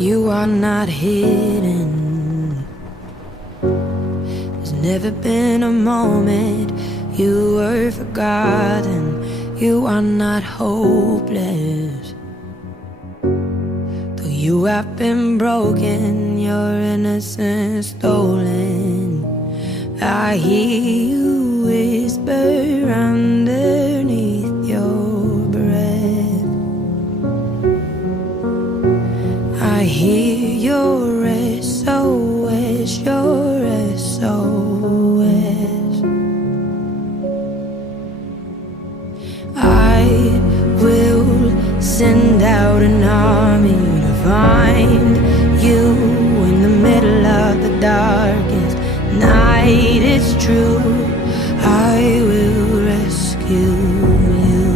You are not hidden. There's never been a moment you were forgotten. You are not hopeless. Though you have been broken, your innocence stolen, I hear you whisper underneath your breath. I hear your SOS, your SOS. I will send out an army to find you in the middle of the darkest night. It's true, I will rescue you.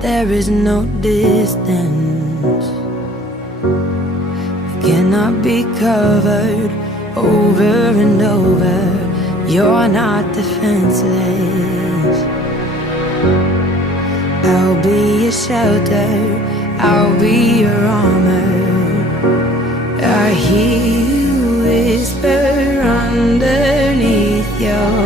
There is no distance that cannot be covered over and over. You're not defenseless. I'll be your shelter, I'll be your armor. I hear you whisper underneath your